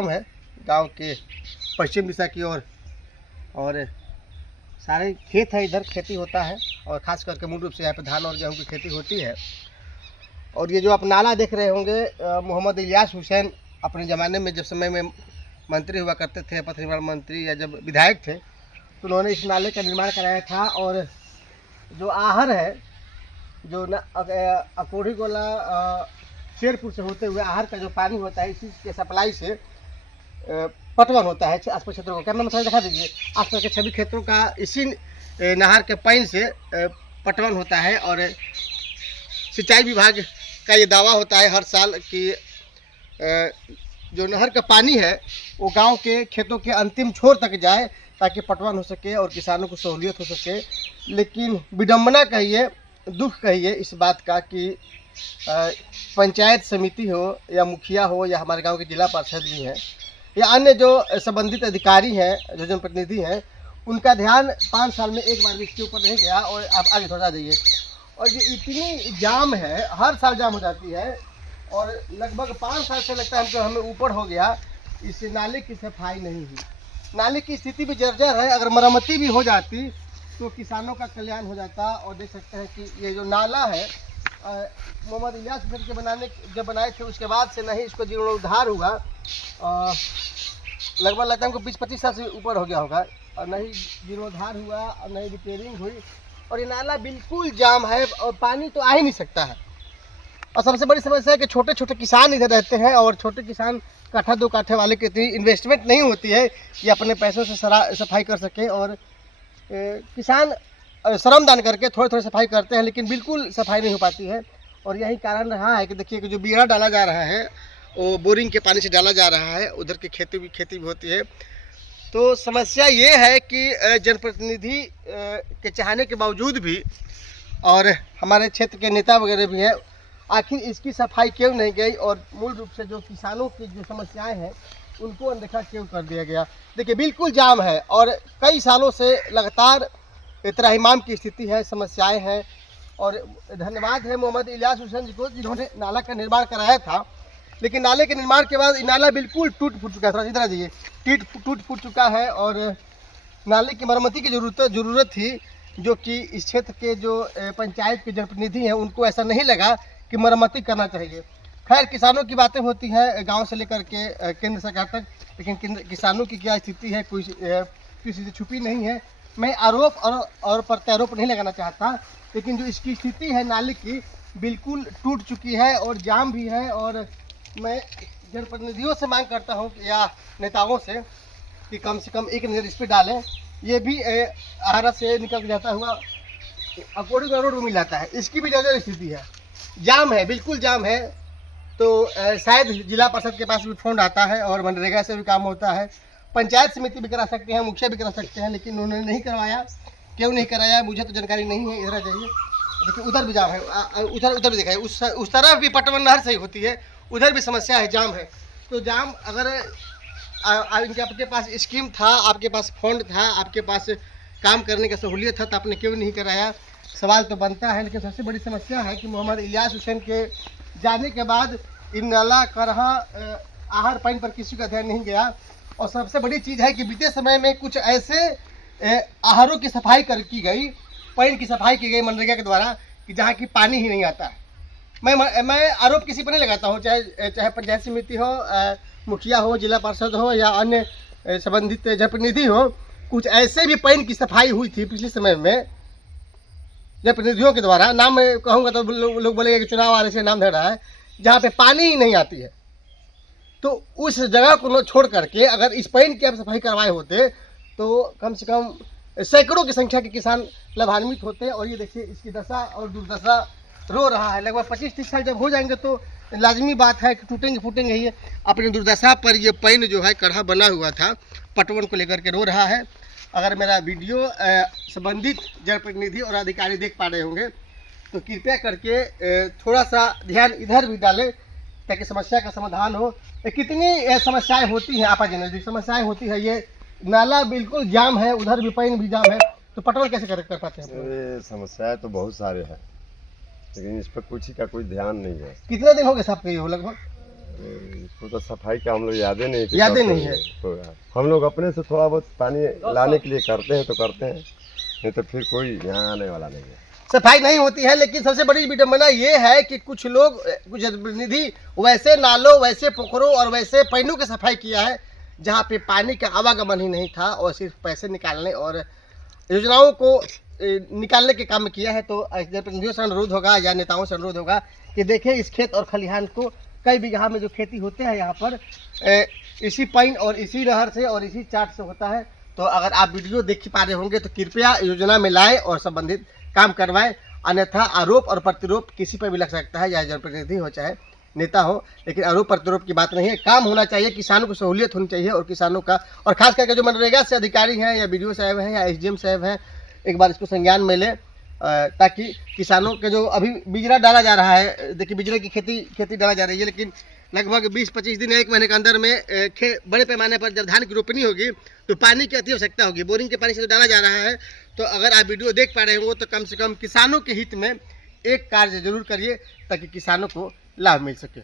है गांव के पश्चिम दिशा की ओर। और सारे खेत है, इधर खेती होता है और ख़ास करके मूल रूप से यहाँ पे धान और गेहूँ की खेती होती है। और ये जो आप नाला देख रहे होंगे, मोहम्मद इलियास हुसैन अपने ज़माने में जब समय में मंत्री हुआ करते थे, पथ निर्माण मंत्री या जब विधायक थे, तो उन्होंने इस नाले का निर्माण कराया था। और जो आहर है, जो अकोढ़ी गोला शेरपुर से होते हुए आहर का जो पानी होता है, इसी के सप्लाई से पटवन होता है आसपास क्षेत्रों को। कैमरा में थोड़ा दिखा दीजिए, आसपास के सभी क्षेत्रों का इसी नहर के पानी से पटवन होता है। और सिंचाई विभाग का ये दावा होता है हर साल कि जो नहर का पानी है वो गांव के खेतों के अंतिम छोर तक जाए ताकि पटवन हो सके और किसानों को सहूलियत हो सके। लेकिन विडम्बना कहिए, दुख कहिए इस बात का कि पंचायत समिति हो या मुखिया हो या हमारे गांव के जिला पार्षद भी हैं या अन्य जो संबंधित अधिकारी हैं, जो जनप्रतिनिधि हैं, उनका ध्यान 5 साल में एक बार भी इसके ऊपर नहीं गया। और आप आगे थोड़ा जाइए, और ये इतनी जाम है, हर साल जाम हो जाती है और लगभग 5 साल से लगता है हमको, हमें ऊपर हो गया, इस नाले की सफाई नहीं हुई। नाले की स्थिति भी जर्जर है, अगर मरम्मती भी हो जाती तो किसानों का कल्याण हो जाता। और देख सकते हैं कि ये जो नाला है मोहम्मद इलियास हुसैन के जब बनाए थे उसके बाद से नहीं इसको जीर्णोद्धार हुआ। लगभग लगता है हमको 20-25 साल से ऊपर हो गया होगा, और नहीं जीर्णोद्धार हुआ और नहीं रिपेयरिंग हुई। और ये नाला बिल्कुल जाम है और पानी तो आ ही नहीं सकता है। और सबसे बड़ी समस्या है कि छोटे छोटे किसान इधर रहते हैं, और छोटे किसान काठा 2 काठे वाले की इतनी इन्वेस्टमेंट नहीं होती है कि अपने पैसों से सफाई कर सके। और किसान श्रम दान करके थोड़े थोड़े सफाई करते हैं, लेकिन बिल्कुल सफाई नहीं हो पाती है। और यही कारण रहा है कि देखिए कि जो बीड़ा डाला जा रहा है वो बोरिंग के पानी से डाला जा रहा है, उधर की खेती भी होती है। तो समस्या ये है कि जनप्रतिनिधि के चाहने के बावजूद भी, और हमारे क्षेत्र के नेता वगैरह भी हैं, आखिर इसकी सफाई क्यों नहीं गई। और मूल रूप से जो किसानों की जो समस्याएं हैं उनको अनदेखा क्यों कर दिया गया। देखिए बिल्कुल जाम है और कई सालों से लगातार त्राहिमाम की स्थिति है, समस्याएं हैं। और धन्यवाद है मोहम्मद इलियास हुसैन जी को जिन्होंने नाला का निर्माण कराया था। लेकिन नाले के निर्माण के बाद नाला बिल्कुल टूट फूट चुका है, थोड़ा इधर आ जाइए, टूट फूट चुका है। और नाले की मरम्मती की ज़रूरत थी, जो कि इस क्षेत्र के जो पंचायत के जनप्रतिनिधि हैं उनको ऐसा नहीं लगा कि मरम्मती करना चाहिए। खैर, किसानों की बातें होती हैं गांव से लेकर के केंद्र सरकार तक, लेकिन किसानों की क्या स्थिति है कोई किसी से छुपी नहीं है। मैं आरोप और प्रत्यारोप नहीं लगाना चाहता, लेकिन जो इसकी स्थिति है नाले की बिल्कुल टूट चुकी है और जाम भी है। और मैं जनप्रतिनिधियों से मांग करता हूँ या नेताओं से कि कम से कम एक नज़र इस पर डालें। ये भी आहारा से निकल जाता हुआ अकोड़ी रोड में मिल जाता है, इसकी भी जर्जर स्थिति है, जाम है, बिल्कुल जाम है। तो शायद जिला परिषद के पास भी फंड आता है और मनरेगा से भी काम होता है, पंचायत समिति भी करा सकते हैं, मुखिया भी करा सकते हैं, लेकिन उन्होंने नहीं करवाया। क्यों नहीं कराया मुझे तो जानकारी नहीं है। इधर आ जाइए, देखिए उधर भी जाम है, उधर भी दिखाइए, उस तरफ भी पटवन नहर सही होती है, उधर भी समस्या है, जाम है। तो जाम अगर इनके आपके पास स्कीम था, आपके पास फंड था, आपके पास काम करने का सहूलियत था, तो आपने क्यों नहीं कराया, सवाल तो बनता है। लेकिन सबसे बड़ी समस्या है कि मोहम्मद इलियास हुसैन के जाने के बाद इन नाला करहा आहर पानी पर किसी का ध्यान नहीं गया। और सबसे बड़ी चीज़ है कि बीते समय में कुछ ऐसे आहरों की सफाई की गई, पानी की सफाई की गई मनरेगा के द्वारा, कि जहाँ की पानी ही नहीं आता है। मैं आरोप किसी पर नहीं लगाता हूँ, चाहे पंचायत समिति हो, मुखिया हो, जिला पार्षद हो या अन्य संबंधित जनप्रतिनिधि हो। कुछ ऐसे भी पानी की सफाई हुई थी पिछले समय में जनप्रतिनिधियों के द्वारा, नाम मैं कहूँगा तो लोग बोलेंगे कि चुनाव वाले से नाम धर रहा है, जहाँ पे पानी ही नहीं आती है। तो उस जगह को छोड़ करके अगर इस पानी की आप सफाई करवाए होते तो कम से कम सैकड़ों की संख्या के किसान लाभान्वित होते। और ये देखिए इसकी दशा और दुर्दशा रो रहा है। लगभग 25-30 साल जब हो जाएंगे तो लाजमी बात है कि टूटेंगे फूटेंगे। ये अपनी दुर्दशा पर ये पानी जो है कढ़ा बना हुआ था, पटवन को लेकर के रो रहा है। अगर मेरा वीडियो संबंधित जनप्रतिनिधि और अधिकारी देख पा रहे होंगे तो कृपया करके थोड़ा सा ध्यान इधर भी डालें ताकि समस्या का समाधान हो। कितनी समस्याएं होती हैं, आपा जनरल समस्याएं होती है। ये नाला बिल्कुल जाम है, उधर भी पानी भी जाम है, तो पटवन कैसे कर पाते हैं? ये समस्याएं तो बहुत सारे हैं, लेकिन इस पर कुछ ही का कोई ध्यान नहीं है। कितने दिन हो गए साहब ये लगभग? इसको तो सफाई का हम लोग यादें नहीं कि यादें करते नहीं है। हैं। तो हम लोग अपने से थोड़ा बहुत पानी लाने के लिए करते हैं तो करते हैं, नहीं तो फिर कोई यहाँ आने वाला नहीं है। सफाई नहीं होती है, लेकिन सबसे बड़ी विडंबना ये है कि कुछ लोग, कुछ जनप्रतिनिधि वैसे नालों, वैसे पोखरों और वैसे पैनों की सफाई किया है जहाँ पे पानी का आवागमन ही नहीं था और सिर्फ पैसे निकालने और योजनाओं को निकालने के काम में किया है। तो जनप्रतिनिधियों से अनुरोध होगा या नेताओं से अनुरोध होगा कि देखें इस खेत और खलिहान को, कई बीघा में जो खेती होते हैं यहाँ पर इसी पाइन और इसी नहर से और इसी चाट से होता है। तो अगर आप वीडियो देख पा रहे होंगे तो कृपया योजना में लाए और संबंधित काम करवाएं, अन्यथा आरोप और प्रतिरोप किसी पर भी लग सकता है, चाहे जनप्रतिनिधि हो चाहे नेता हो, लेकिन आरोप प्रतिरोप की बात नहीं है। काम होना चाहिए, किसानों को सहूलियत होनी चाहिए और किसानों का, और खास करके जो मनरेगा से अधिकारी हैं या BDO साहब हैं या SDM साहब हैं, एक बार इसको संज्ञान में लें ताकि किसानों के जो अभी बिजरा डाला जा रहा है, देखिए बिजरे की खेती डाला जा रही है, लेकिन लगभग 20-25 दिन या 1 महीने के अंदर में बड़े पैमाने पर जब धान की रोपनी होगी तो पानी की अति आवश्यकता होगी। बोरिंग के पानी से तो डाला जा रहा है। तो अगर आप वीडियो देख पा रहे हो तो कम से कम किसानों के हित में एक कार्य जरूर करिए ताकि किसानों को लाभ मिल सके।